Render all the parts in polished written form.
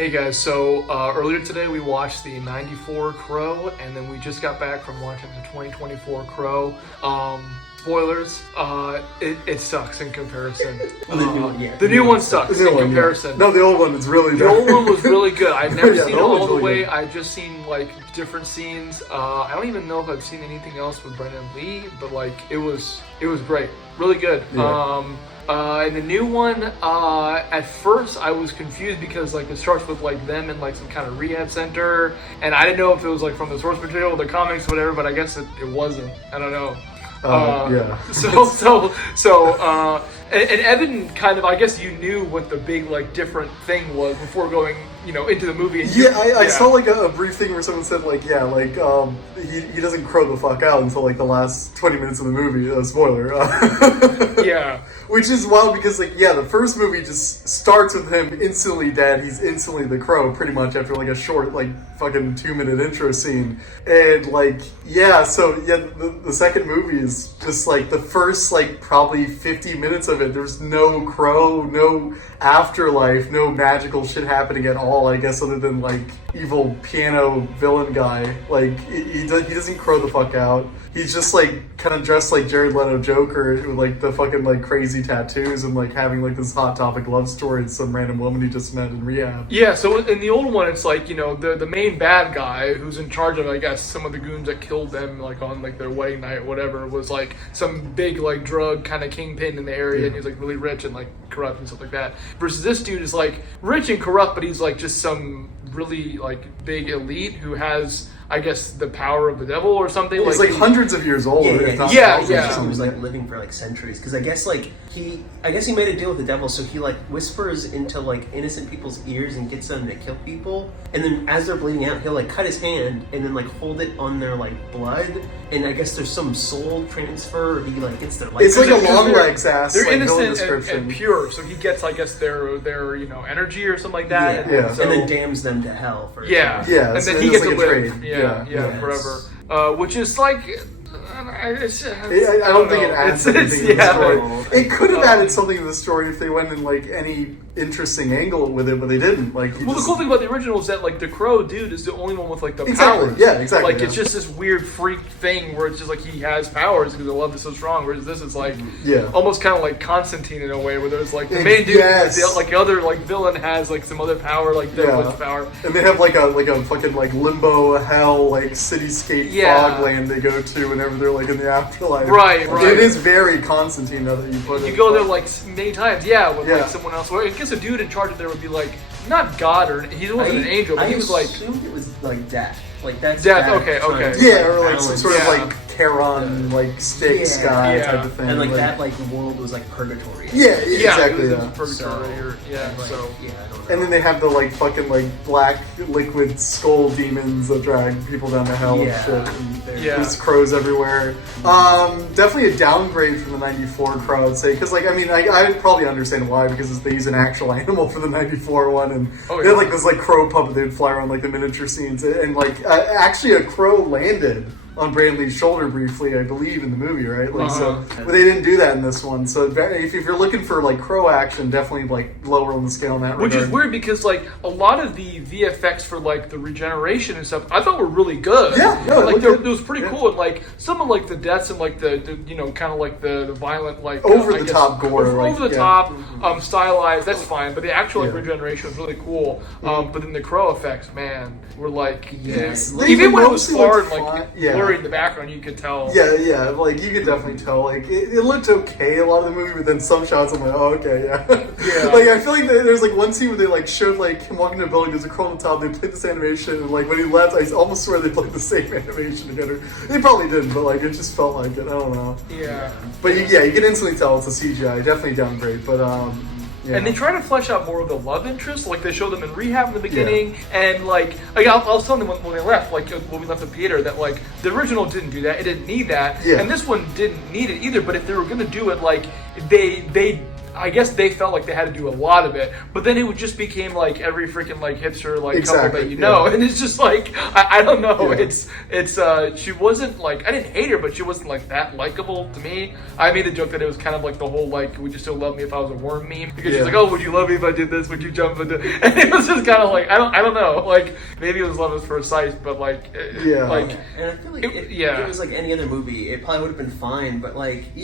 Hey guys, so earlier today we watched the 94 Crow, and then we just got back from watching the 2024 Crow. Spoilers, it sucks in comparison. The new one sucks in comparison. No, the old one is really The old one was really good. I've never Yeah, seen it the old all one's the really way. good. I've just seen like different scenes. I don't even know if I've seen anything else with Brendan Lee, but like it was great, really good. Yeah. And the new one, at first I was confused because like it starts with like them in like some kind of rehab center, and I didn't know if it was like from the source material, the comics, whatever. But I guess it wasn't. I don't know. Yeah. And Evan kind of, I guess you knew what the big like different thing was before going, into the movie. And I saw like a brief thing where someone said like, he doesn't crow the fuck out until like the last 20 minutes of the movie. Spoiler. Yeah. Which is wild because the first movie just starts with him instantly dead. He's instantly the Crow pretty much after like a short fucking 2-minute intro scene. And the second movie is just like the first probably 50 minutes of it. There's no Crow, no afterlife, no magical shit happening at all, I guess, other than evil piano villain guy. He doesn't crow the fuck out. He's just kind of dressed like Jared Leto Joker with the fucking crazy tattoos and having this hot topic love story with some random woman he just met in rehab. Yeah, so in the old one it's the main bad guy who's in charge of I guess some of the goons that killed them on their wedding night or whatever was some big drug kind of kingpin in the area, and he's really rich and corrupt and stuff like that. Versus this dude is rich and corrupt, but he's just some really big elite who has I guess the power of the devil or something. He's hundreds of years old. Yeah. He was living for centuries because I guess he made a deal with the devil, so he whispers into innocent people's ears and gets them to kill people, and then as they're bleeding out, he'll cut his hand and then hold it on their blood, and I guess there's some soul transfer. Or he gets their life. It's like a long legs ass. They're innocent and pure, so he gets I guess their energy or something like that. And then damns them to hell for and then he gets to live. Forever. Which is I don't think it adds anything to the story. It could have added something to the story if they went in any interesting angle with it, but they didn't. The cool thing about the original is that the Crow dude is the only one with the powers. Yeah, exactly. It's just this weird freak thing where it's just he has powers because the love is so strong. Whereas this is almost kind of like Constantine in a way, where there's the main dude, the other villain has some other power, devil's power, and they have a fucking limbo hell cityscape fogland they go to whenever they're in the afterlife. Right. It is very Constantine now that you put it. You go there many times, with someone else. Well, I guess a dude in charge of there would be not God or he wasn't an angel, but he was I assumed it was death. That's death. Okay. Yeah, or some sort of Charon Styx guy type of thing. And that world was purgatory. Yeah, exactly. It was purgatory. I don't know. And then they have the fucking black liquid skull demons that drag people down to hell and shit. And there's crows everywhere. Definitely a downgrade from the 94 Crow, I'd say, because I would probably understand why, because they use an actual animal for the 94 one, and they had this crow puppet they would fly around the miniature scenes, and actually a crow landed on Bradley's shoulder briefly, I believe, in the movie, right? But they didn't do that in this one. So if you're looking for Crow action, definitely lower on the scale in that regard. Which is weird because a lot of the VFX for the regeneration and stuff, I thought were really good. Yeah, it was pretty cool. And some of the deaths and the kind of the violent over the top gore, over the top stylized. That's fine, but the actual regeneration was really cool. But then the Crow effects, man, were even when it was far and blurry in the background, you could tell. Yeah, you could definitely tell. It looked okay a lot of the movie, but then some shots I'm yeah. I feel there's one scene where they showed him walking to a building, there's a crow on the top, they played this animation, and when he left, I almost swear they played the same animation together. They probably didn't, but it just felt like it. I don't know. Yeah. But you can instantly tell it's a CGI. Definitely downgrade, but yeah. And they try to flesh out more of the love interest. They show them in rehab in the beginning, and I was telling them when they left, when we left the theater, that the original didn't do that. It didn't need that, and this one didn't need it either. But if they were going to do it, they I guess they felt like they had to do a lot of it, but then it just became like every freaking like hipster like couple that you know, and it's just like I don't know. Yeah. It's she wasn't like, I didn't hate her, but she wasn't like that likable to me. I made the joke that it was kind of like the whole like, would you still love me if I was a worm meme? Because she's like, oh, would you love me if I did this? Would you jump into? And it was just kind of like I don't know. Like maybe it was love at first sight, but like like and I feel like if it was like any other movie, it probably would have been fine. But like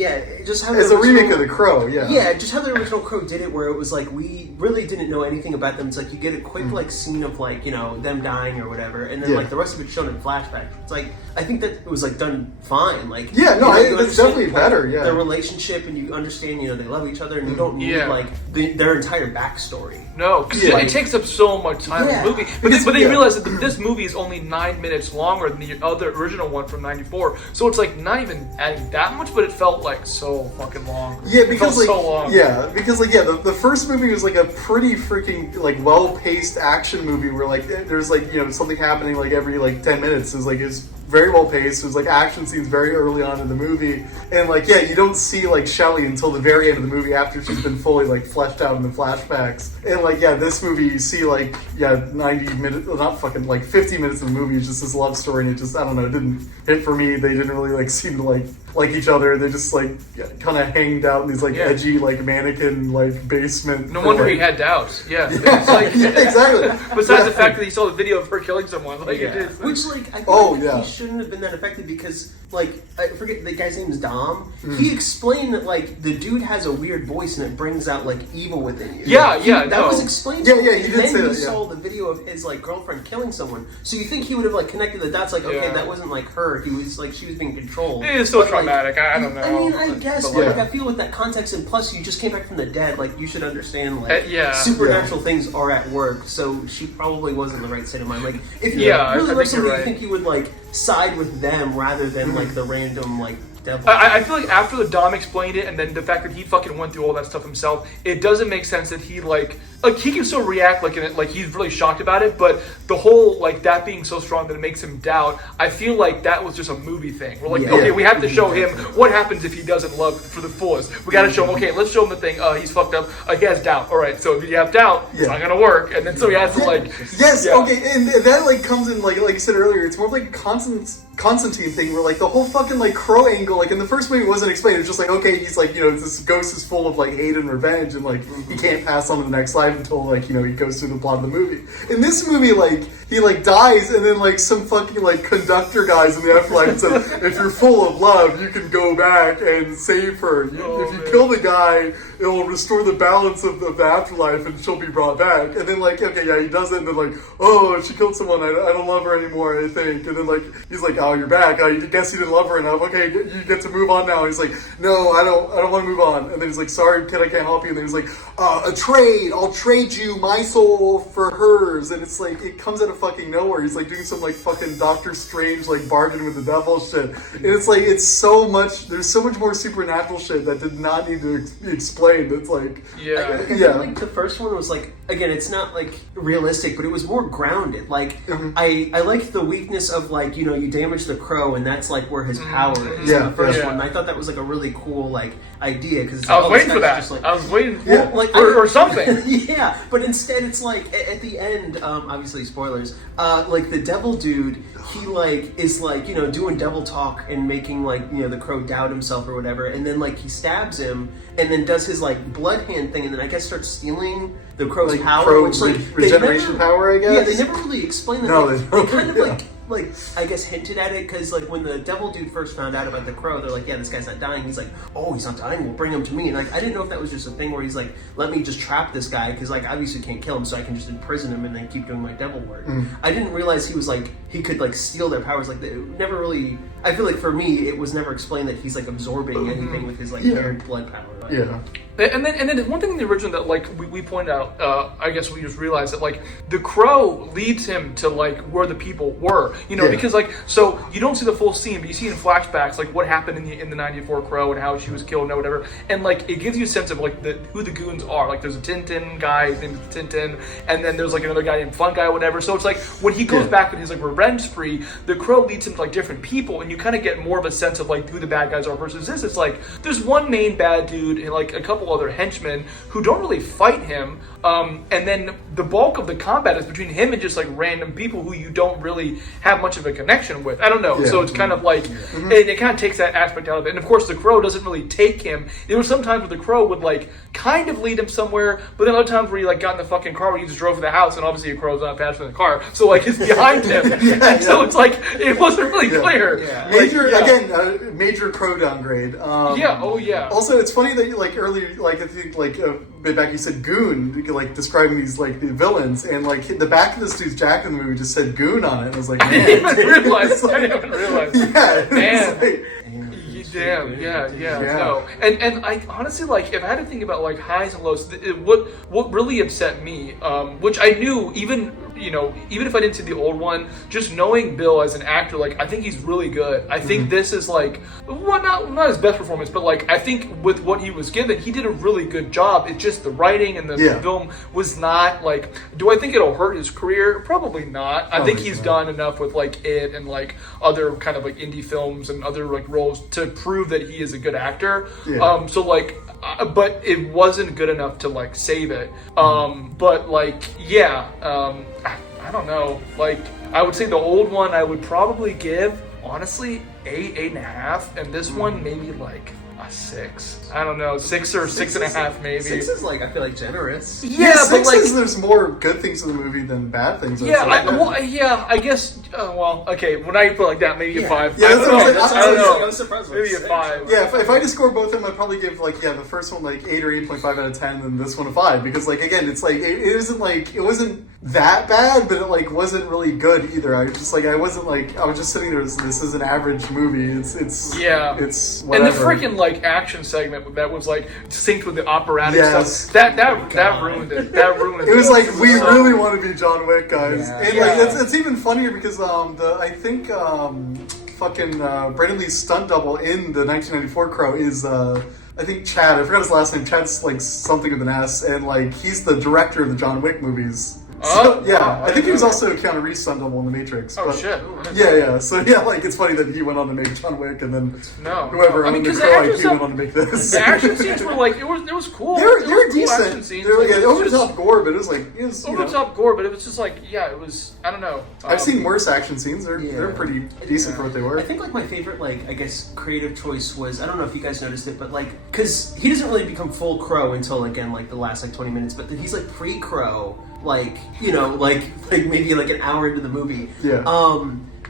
just how it's a remake of The Crow. Just how the original Crow did it, where it was like we really didn't know anything about them. It's like you get a quick like scene of like them dying or whatever, and then like the rest of it's shown in flashback. It's like I think that it was like done fine. Like it's definitely better. Their relationship, and you understand they love each other, and you don't need like their entire backstory. No, because it takes up so much time in the movie. But then you realize that this movie is only 9 minutes longer than the other original one from '94, so it's like not even adding that much, but it felt like so fucking long. Yeah, because like so long. The first movie was like a pretty freaking like well-paced action movie where like there's like something happening like every like 10 minutes. It's very well paced. There's like action scenes very early on in the movie, and like you don't see like Shelley until the very end of the movie after she's been fully like fleshed out in the flashbacks. And like this movie you see like 90 minutes, not fucking like 50 minutes of the movie is just this love story, and it just I don't know, it didn't hit for me. They didn't really like seem to like each other. They just like kind of hanged out in these like edgy like mannequin like basement. No wonder he had doubts. Yeah, like, exactly. Besides the fact that he saw the video of her killing someone, like it is. Which like I feel like he shouldn't have been that affected because like I forget the guy's name is Dom. He explained that like the dude has a weird voice and it brings out like evil within you. That was explained. He did then say you that, saw the video of his like girlfriend killing someone, so you think he would have like connected the dots, like okay, that wasn't like her. He was like she was being controlled. It is so traumatic. I don't know. I mean, I guess, but like I feel with that context, and plus you just came back from the dead, like you should understand like supernatural things are at work. So she probably wasn't in the right state of mind. Like if you really love somebody, I think you would like side with them rather than like the random like devil. I feel like after the Dom explained it, and then the fact that he fucking went through all that stuff himself, it doesn't make sense that he like he can still react like he's really shocked about it, but the whole like that being so strong that it makes him doubt, I feel like that was just a movie thing. We're like, okay, we have to show him what happens if he doesn't love for the fullest. We got to show him. Okay, let's show him the thing. He's fucked up. He has doubt. All right, so if you have doubt, it's not gonna work. And then so he has to like okay, and that like comes in like you said earlier. It's more like a Constantine thing where like the whole fucking like Crow angle, like in the first movie wasn't explained. It was just like, okay, he's like this ghost is full of like hate and revenge, and like he can't pass on to the next life until like he goes through the plot of the movie. In this movie, like he like dies, and then like some fucking like conductor guys in the afterlife and says, if you're full of love, you can go back and save her. If you kill the guy, it will restore the balance of the afterlife, and she'll be brought back. And then like he does it, and then like, oh, she killed someone. I don't love her anymore, I think. And then like he's like, oh, you're back. I guess you didn't love her enough. Okay, you get to move on now. He's like, no, I don't want to move on. And then he's like, sorry, kid, I can't help you. And then he's like, a trade. I'll trade you my soul for hers. And it's like it comes out of fucking nowhere. He's like doing some like fucking Doctor Strange like bargain with the devil shit. And it's like there's so much more supernatural shit that did not need to be explained. It's like I feel like the first one was like, again, it's not like realistic, but it was more grounded. Like I liked the weakness of like you damage the crow, and that's like where his power is in the first one. And I thought that was like a really cool like idea because I was waiting for that. I was waiting or something. Yeah, but instead it's like at the end, obviously spoilers. Like the devil dude, he like is like doing devil talk and making like the crow doubt himself or whatever, and then like he stabs him and then does his like blood hand thing, and then I guess starts stealing the crow's like power, which like regeneration power. I guess. Yeah, they never really explain that. No, they kind of like I guess hinted at it because like when the devil dude first found out about the crow, they're like, yeah, this guy's not dying. He's like, oh, he's not dying, we'll bring him to me. And like I didn't know if that was just a thing where he's like, let me just trap this guy because like obviously can't kill him, so I can just imprison him and then keep doing my devil work. I didn't realize he was like he could like steal their powers. Like it never really, I feel like for me it was never explained that he's like absorbing anything with his like inherent blood power. And then one thing in the original that like we pointed out, I guess we just realized that like the crow leads him to like where the people were, because like so you don't see the full scene, but you see in flashbacks like what happened in the '94 Crow and how she was killed and whatever, and like it gives you a sense of like who the goons are. Like there's a Tintin guy named Tintin, and then there's like another guy named Fun Guy or whatever. So it's like when he goes back and he's like revenge spree, the crow leads him to like different people, and you kind of get more of a sense of like who the bad guys are versus this. It's like there's one main bad dude and like a couple couple other henchmen who don't really fight him. And then the bulk of the combat is between him and just like random people who you don't really have much of a connection with. I don't know. So it's kind of like, it kind of takes that aspect out of it. And of course, the Crow doesn't really take him. There were some times where the Crow would like kind of lead him somewhere, but then other times where he like got in the fucking car where he just drove to the house, and obviously a Crow's not faster than the car, so like it's behind him. So it's like it wasn't really clear. Major Crow downgrade. Also, it's funny that like earlier, like I think like a bit back, you said goon, like describing these like the villains, and like the back of this dude's jacket in the movie just said goon on it. And I was like, man. I didn't even realize. Man. No. And I honestly, like, if I had to think about like highs and lows, what really upset me, which I knew even if I didn't see the old one, just knowing Bill as an actor, like I think he's really good. I think this is like, well, not his best performance, but like I think with what he was given, he did a really good job. It's just the writing and the film was not like. Do I think it'll hurt his career? Probably not. I think he's done enough with like it and like other kind of like indie films and other like roles to prove that he is a good actor. So like, but it wasn't good enough to like save it. But like, I don't know. Like, I would say the old one I would probably give, honestly, 8.5, and this one maybe like a 6. I don't know, 6 or 6.5 maybe. 6 is like, I feel like generous. Yeah, but like there's more good things in the movie than bad things. I guess. Okay. When I put like that, maybe a 5. Yeah, I don't know. I was surprised. Maybe a 5. Yeah, if I had to score both of them, I'd probably give like the first one like 8 or 8.5 out of 10, and this one a 5, because like again, it's like it wasn't that bad, but it like wasn't really good either. I was just sitting there. This is an average movie. It's whatever. And the freaking like action segment that was like synced with the operatic stuff. That ruined it. That ruined it. It was like we really want to be John Wick, guys. And like it's even funnier because I think Brandon Lee's stunt double in the 1994 Crow is I think Chad. I forgot his last name. Chad's like something with an S, and like he's the director of the John Wick movies. So, I think he was also Keanu Reeves' stunt double in The Matrix. Oh, shit. So, like, it's funny that he went on to make John Wick, and then whoever owned the Crow IP went on to make this. The action scenes were, like, it was cool. They were decent. Action scenes. They were, like, over-the-top gore, but it was, like... Over-the-top gore, but it was just, like, it was... I don't know. I've seen worse action scenes. They're pretty decent for what they were. I think, like, my favorite, like, I guess, creative choice was... I don't know if you guys noticed it, but, like... Because he doesn't really become full Crow until, again, like, the last, like, 20 minutes, but he's, like, pre-Crow... like maybe like an hour into the movie.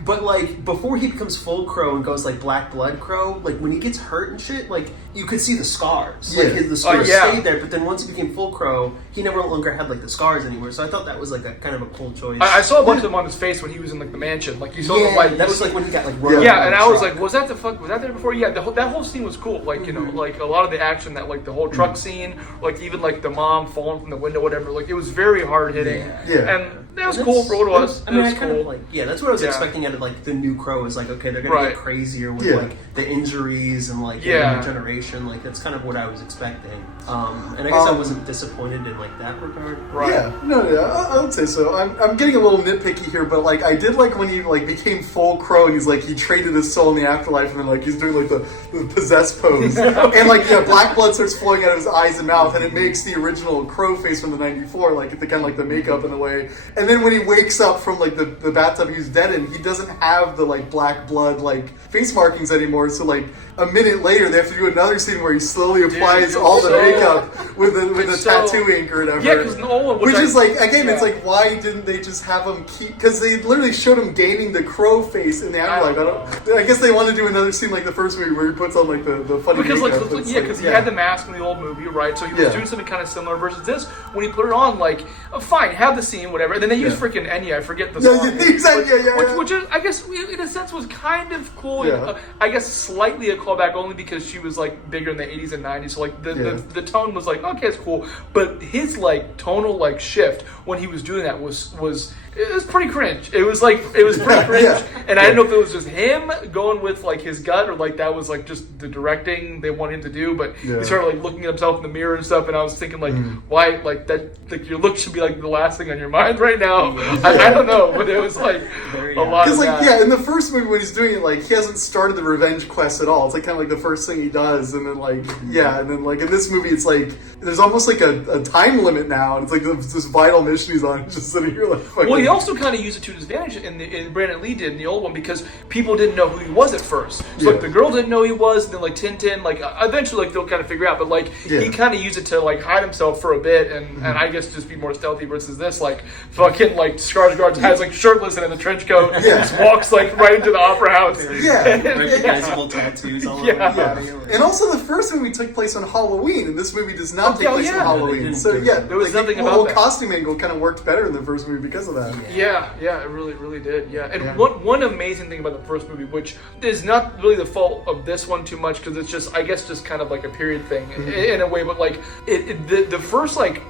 But like before he becomes full Crow and goes like Black Blood Crow, like when he gets hurt and shit, like you could see the scars. Like the scars stayed there, but then once he became full Crow, he no longer had like the scars anymore. So I thought that was like a kind of a cool choice. I saw a bunch of them on his face when he was in like the mansion. Like you saw the white. That was like when he got like and I was like, was that there before? Yeah, that whole scene was cool. Like like a lot of the action that like the whole truck scene, like even like the mom falling from the window, whatever. Like it was very hard hitting. And that was cool for what it was. I mean, I kind of like that's what I was expecting out of like the new Crow. Is like, okay, they're gonna get crazier with like the injuries and like the generation. Like that's kind of what I was expecting. And I guess I wasn't disappointed in like that regard. I would say so. I'm getting a little nitpicky here, but like I did like when he like became full Crow and he's like he traded his soul in the afterlife and then like he's doing like the possessed pose and like black blood starts flowing out of his eyes and mouth and it makes the original Crow face from the 94 like the kind of like the makeup in a way. And then when he wakes up from like the bathtub he's dead in, he doesn't have the like black blood like face markings anymore. So like a minute later they have to do another scene where he slowly applies all the makeup with the tattoo ink or whatever. Yeah, because Nolan, which is like again, it's like why didn't they just have him keep? Because they literally showed him gaining the Crow face in the afterlife. I guess they want to do another scene like the first movie where he puts on like the funny makeup. Because he had the mask in the old movie, right? So he was doing something kind of similar. Versus this, when he put it on, like fine, have the scene, whatever. And then they used freaking Enya. I forget the song. Which is, I guess in a sense was kind of cool. I guess slightly a callback only because she was like bigger in the 80s and 90s. So like the tone was like okay, it's cool. But his like tonal like shift when he was doing that was it was pretty cringe. It was pretty cringe. And I didn't know if it was just him going with like his gut or like that was like just the directing they want him to do. But he started like looking at himself in the mirror and stuff, and I was thinking like why like that like your look should be like the last thing on your mind right now. I don't know, but it was like a lot of like in the first movie when he's doing it like he hasn't started the revenge quest at all. It's like kind of like the first thing he does, and then like and then like in this movie, it's like there's almost like a time limit now, and it's like this vital mission he's on, just sitting here like. Fucking... Well, he also kind of used it to his advantage in Brandon Lee did in the old one because people didn't know who he was at first. So like the girl didn't know who he was, and then like Tintin, like eventually like they'll kind of figure out, but like he kind of used it to like hide himself for a bit, and I guess just be more stealthy versus this like fucking like Skarsgård has like shirtless and in the trench coat, and just walks like right into the opera house. Recognizable tattoos all over the body. And also the first movie took place on Halloween, and this movie does not take place on Halloween. So there was nothing the about whole that. Costume angle kind of worked better in the first movie because of that. Yeah, it really did. Yeah, and one amazing thing about the first movie, which is not really the fault of this one too much, because it's just I guess just kind of like a period thing in a way, but like the first like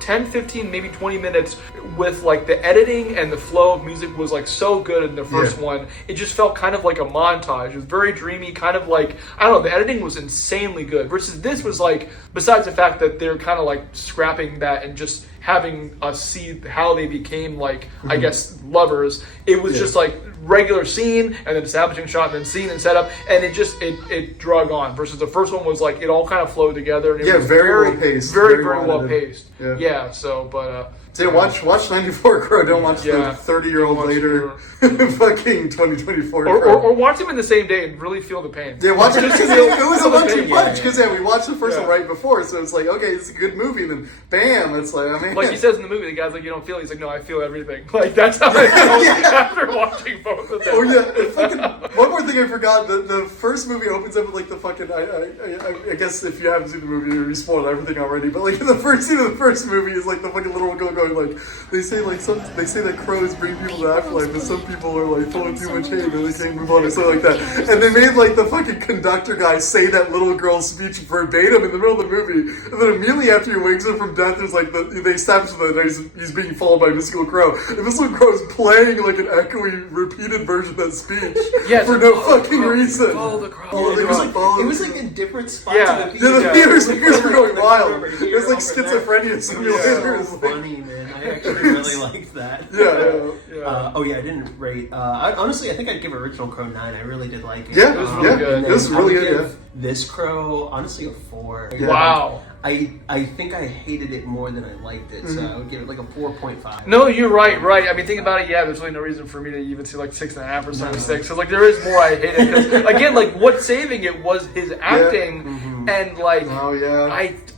10, 15, maybe 20 minutes with like the editing and the flow of music was like so good in the first one. It just felt kind of like a montage. It was very dreamy, kind of like, I don't know, the editing was insanely good. Versus this was like, besides the fact that they're kind of like scrapping that and just having us see how they became like, I guess, lovers. It was just like regular scene and then establishing shot and then scene and setup, and it just it drug on. Versus the first one was like it all kind of flowed together. And it was very well paced, very well paced. Yeah. So, but watch 94 Crow. Don't watch the 30-year-old later fucking 2024 Crow. Or watch them in the same day and really feel the pain. Yeah, watch it because it was a one-two punch. Because we watched the first one right before, so it's like, okay, it's a good movie, and then bam, it's like, I mean, like he says in the movie, the guy's like, you don't feel it. He's like, no, I feel everything. Like that's how I felt after watching both of them. Oh yeah, fucking, one more thing I forgot. The first movie opens up with like the fucking. I guess if you haven't seen the movie, you spoiled everything already. But like the first scene of the first movie is like the fucking little girl going like, they say that crows bring people to afterlife, but some people are like full of too much hate and they can't move on or something like that. And they made like the fucking conductor guy say that little girl's speech verbatim in the middle of the movie, and then immediately after he wakes up from death, there's like they establish that he's being followed by Mystical Crow, and this little crow is playing like an echoey, repeated version of that speech for no fucking reason. Follow the crow. It was like in different spots. The theaters were going wild. It was like schizophrenia simulators. So funny, man. I actually really liked that. I didn't rate. Honestly, I think I'd give Original Crow 9. I really did like it. Yeah, it was really good. It was really good. This Crow, honestly, a 4. Wow. I think I hated it more than I liked it, so I would give it like a 4.5. No, you're right. I mean, think about it. Yeah, there's really no reason for me to even see like 6.5 or 6. So like, there is more I hated. Because again, like what's saving it was his acting, and like,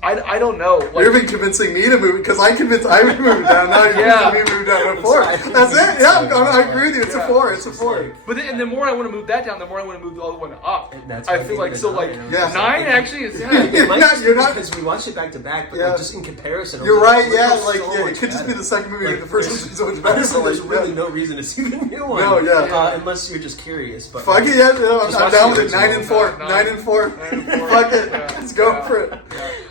I don't know. Like, you've been convincing me to move because I convinced Ivan to move down. Now you're convincing me to move down to 4. That's it. Yeah, I agree with you. It's a 4. It's a 4. But the more I want to move that down, the more I want to move the other one up. I feel like so like 9 actually is. You're not because we watched it back to back, but like, just in comparison, you're right. It could just be the second movie. Like the first one's so much better. Honestly, there's really no reason to see the new one. No, unless you're just curious. But fuck it, I'm down with it. 9 and 4. 9 and 4. Fuck it. Let's go for it.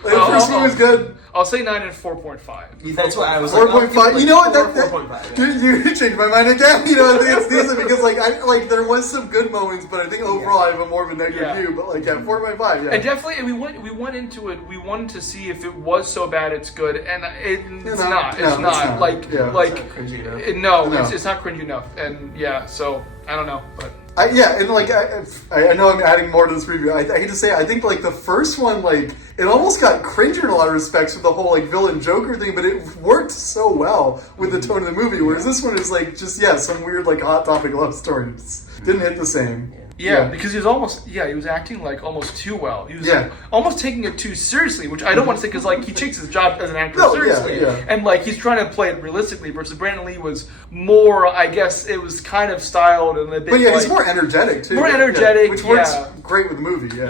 The first one was good. I'll say 9 and 4.5. That's why I was 4.5. You know what? 4.5. You changed my mind again. You know, I think it's decent because like there was some good moments, but I think overall I have a more of a negative view. But like 4.5. Yeah. And definitely, and we went into it. We wanted to see if it was so bad it's good, and it's not. It's not. Like it's not cringy enough. It's not cringy enough. And so I don't know, but. And like I know I'm adding more to this review. I hate to say it, I think like the first one, like it almost got cringy in a lot of respects with the whole like villain Joker thing, but it worked so well with the tone of the movie. Whereas this one is like just some weird like hot topic love story. Just didn't hit the same. Yeah, because he was almost, he was acting like almost too well. He was like, almost taking it too seriously, which I don't want to say because like he takes his job as an actor seriously. And like he's trying to play it realistically versus Brandon Lee was more, I guess it was kind of styled and a bit But he's more energetic too. More energetic, which works great with the movie, all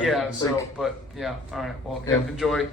right, well, enjoy,